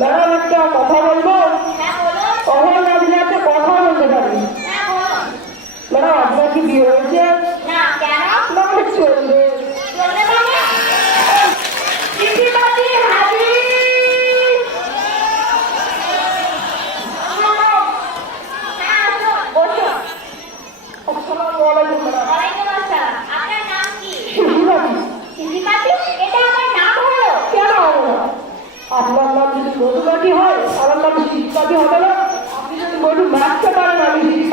Madam একটা কথা বলব। কখন আপনি একটা কথা বলতে পারি। ম্যাডাম আপনার কি বিয়ে মধুবাটি হয় আমার নাম শিল্পাটি হবে না। আপনি যদি মধু মারতে পারেন আমি শিল্প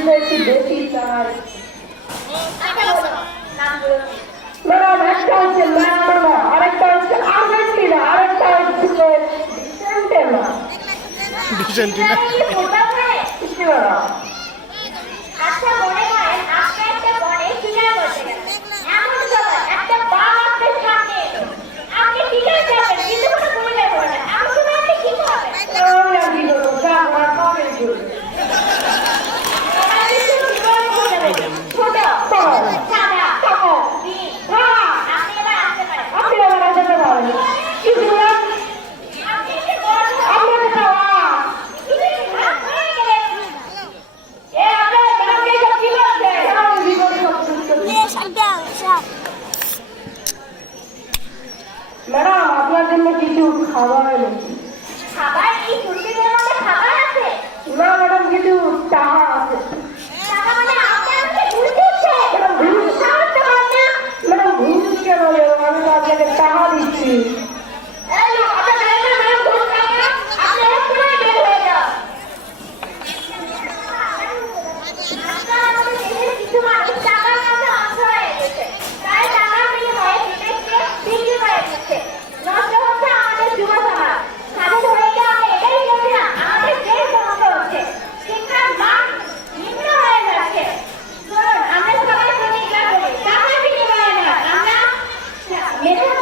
সেটা একটু দেখি তার ম্যাডাম একটা হচ্ছে ল্যান্ডমা আরেকটা হচ্ছে আর্জেন্টিনা আরেকটা হচ্ছে ডিসেন্টেনা। ডিসেন্টেনা। ম্যাডাম আপনার জন্য কিছু খাবার এনেছি। খাবার কি? ছুটির মধ্যে খাবার আছে? না ম্যাডাম কিছু টাকা Yeah.